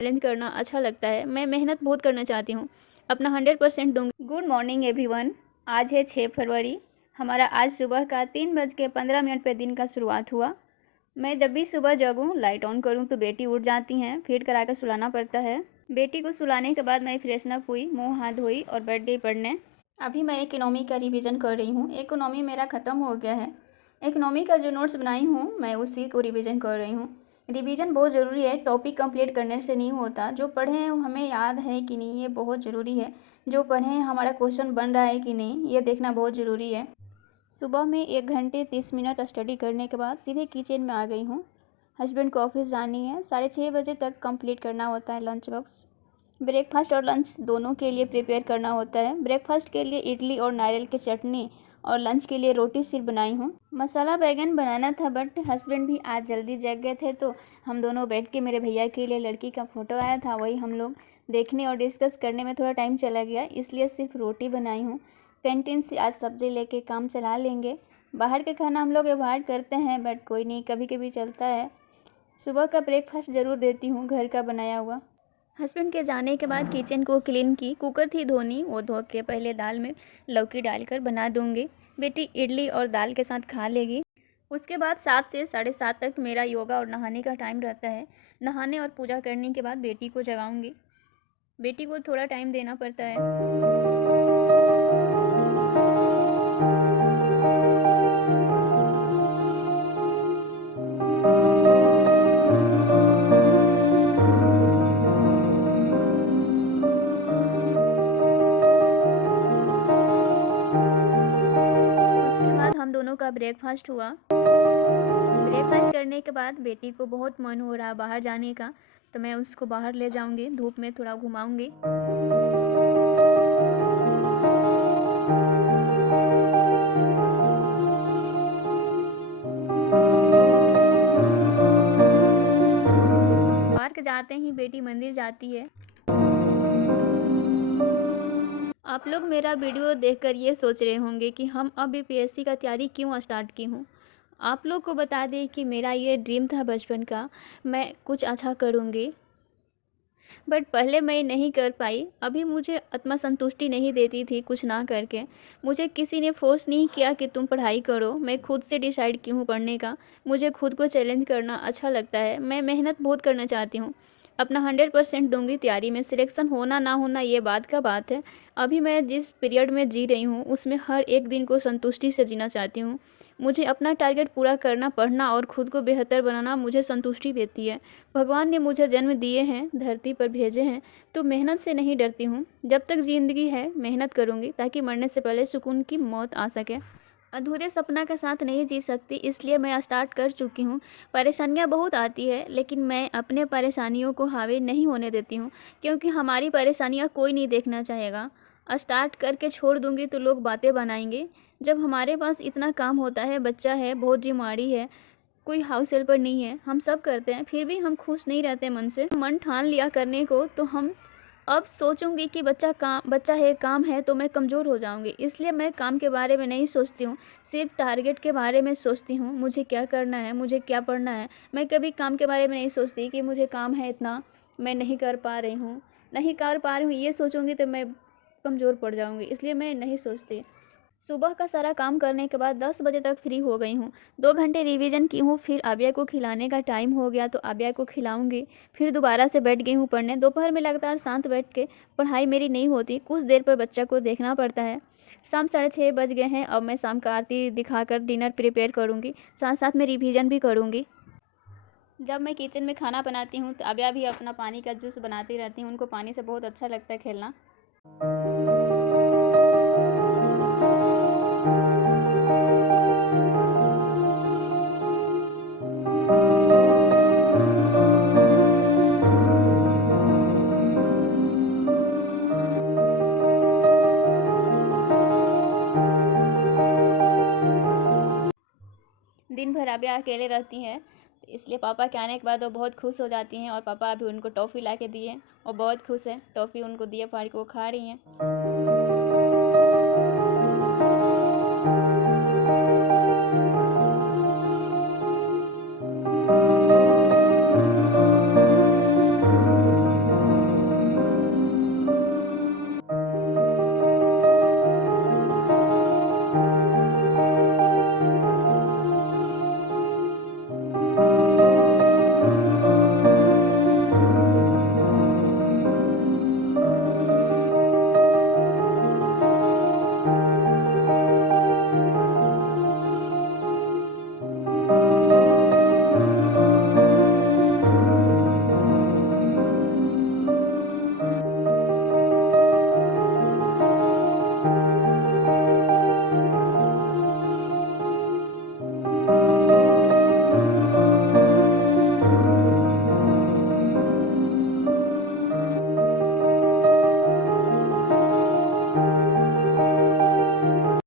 Challenge करना अच्छा लगता है। मैं मेहनत बहुत करना चाहती हूँ, अपना 100% दूँगी। Good morning everyone. आज है 6 फरवरी। हमारा आज सुबह का 3:15 पे दिन का शुरुआत हुआ। मैं जब भी सुबह जगूँ, लाइट ऑन करूँ तो बेटी उठ जाती हैं, फीड करा कर सुलाना पड़ता है। बेटी को सुलाने के बाद मैं फ्रेशन अप हुई, मुँह हाथ धोई और बैठ गई पढ़ने। अभी मैं इकोनॉमी का रिवीजन कर रही हूँ। इकोनॉमी मेरा ख़त्म हो गया है। इकोनॉमी का जो नोट्स बनाई हूँ, मैं उसी को रिवीजन कर रही हूँ। रिवीजन बहुत ज़रूरी है, टॉपिक कंप्लीट करने से नहीं होता। जो पढ़े हैं हमें याद है कि नहीं, ये बहुत ज़रूरी है। जो पढ़े हैं हमारा क्वेश्चन बन रहा है कि नहीं, ये देखना बहुत ज़रूरी है। सुबह में 1 घंटे 30 मिनट स्टडी करने के बाद सीधे किचन में आ गई हूँ। हस्बैंड को ऑफिस जानी है, 6:30 बजे तक कंप्लीट करना होता है लंच बॉक्स। ब्रेकफास्ट और लंच दोनों के लिए प्रिपेयर करना होता है। ब्रेकफास्ट के लिए इडली और नारियल की चटनी और लंच के लिए रोटी सिर्फ बनाई हूँ। मसाला बैगन बनाना था बट हस्बैंड भी आज जल्दी जग गए थे, तो हम दोनों बैठ के मेरे भैया के लिए लड़की का फ़ोटो आया था, वही हम लोग देखने और डिस्कस करने में थोड़ा टाइम चला गया, इसलिए सिर्फ रोटी बनाई हूँ। कैंटीन से आज सब्ज़ी लेके काम चला लेंगे। बाहर का खाना हम लोग अवॉइड करते हैं बट कोई नहीं, कभी कभी चलता है। सुबह का ब्रेकफास्ट ज़रूर देती हूँ, घर का बनाया हुआ। हस्बैंड के जाने के बाद किचन को क्लीन की, कुकर थी धोनी, वो धो के पहले दाल में लौकी डालकर बना दूंगी। बेटी इडली और दाल के साथ खा लेगी। उसके बाद 7 से 7:30 तक मेरा योगा और नहाने का टाइम रहता है। नहाने और पूजा करने के बाद बेटी को जगाऊंगी। बेटी को थोड़ा टाइम देना पड़ता है। उसके बाद हम दोनों का ब्रेकफास्ट हुआ। ब्रेकफास्ट करने के बाद बेटी को बहुत मन हो रहा बाहर जाने का, तो मैं उसको बाहर ले जाऊंगी, धूप में थोड़ा घुमाऊंगी। पार्क जाते ही बेटी मंदिर जाती है। आप लोग मेरा वीडियो देखकर ये सोच रहे होंगे कि हम अब यूपीएससी का तैयारी क्यों स्टार्ट की हूँ। आप लोग को बता दें कि मेरा ये ड्रीम था बचपन का, मैं कुछ अच्छा करूँगी, बट पहले मैं नहीं कर पाई। अभी मुझे आत्मसंतुष्टि नहीं देती थी कुछ ना करके। मुझे किसी ने फोर्स नहीं किया कि तुम पढ़ाई करो, मैं खुद से डिसाइड की हूँ पढ़ने का। मुझे खुद को चैलेंज करना अच्छा लगता है। मैं मेहनत बहुत करना चाहती हूँ, अपना 100% दूंगी तैयारी में। सिलेक्शन होना ना होना ये बात का बात है। अभी मैं जिस पीरियड में जी रही हूँ उसमें हर एक दिन को संतुष्टि से जीना चाहती हूँ। मुझे अपना टारगेट पूरा करना, पढ़ना और खुद को बेहतर बनाना मुझे संतुष्टि देती है। भगवान ने मुझे जन्म दिए हैं, धरती पर भेजे हैं, तो मेहनत से नहीं डरती हूँ। जब तक ज़िंदगी है मेहनत करूँगी, ताकि मरने से पहले सुकून की मौत आ सके। अधूरे सपना के साथ नहीं जी सकती, इसलिए मैं स्टार्ट कर चुकी हूँ। परेशानियाँ बहुत आती है, लेकिन मैं अपने परेशानियों को हावी नहीं होने देती हूँ, क्योंकि हमारी परेशानियाँ कोई नहीं देखना चाहेगा। स्टार्ट करके छोड़ दूँगी तो लोग बातें बनाएंगे। जब हमारे पास इतना काम होता है, बच्चा है, बहुत जिम्मेदारी है, कोई हाउस हेल्पर नहीं है, हम सब करते हैं, फिर भी हम खुश नहीं रहते मन से। मन ठान लिया करने को, तो हम अब सोचूंगी कि बच्चा है, काम है, तो मैं कमज़ोर हो जाऊंगी। इसलिए मैं काम के बारे में नहीं सोचती हूँ, सिर्फ टारगेट के बारे में सोचती हूँ। मुझे क्या करना है, मुझे क्या पढ़ना है। मैं कभी काम के बारे में नहीं सोचती कि मुझे काम है इतना, मैं नहीं कर पा रही हूँ, ये सोचूंगी तो मैं कमज़ोर पड़ जाऊंगी, इसलिए मैं नहीं सोचती। सुबह का सारा काम करने के बाद 10 बजे तक फ्री हो गई हूँ। 2 घंटे रिवीजन की हूँ, फिर आबिया को खिलाने का टाइम हो गया तो आबिया को खिलाऊंगी। फिर दोबारा से बैठ गई हूँ पढ़ने। दोपहर में लगातार शांत बैठ के पढ़ाई मेरी नहीं होती, कुछ देर पर बच्चा को देखना पड़ता है। शाम 6:30 बज गए हैं। अब मैं शाम का आरती दिखाकर डिनर प्रिपेयर करूँगी, साथ साथ में रिवीजन भी करूँगी। जब मैं किचन में खाना बनाती हूँ तो आबिया भी अपना पानी का जूस बनाती रहती हूँ, उनको पानी से बहुत अच्छा लगता है खेलना। दिन भर आबिया अकेले रहती हैं, तो इसलिए पापा के आने के बाद वो बहुत खुश हो जाती हैं, और पापा अभी उनको टॉफ़ी ला के दिए और बहुत खुश है। टॉफ़ी उनको दिए, फाड़ के वो खा रही हैं।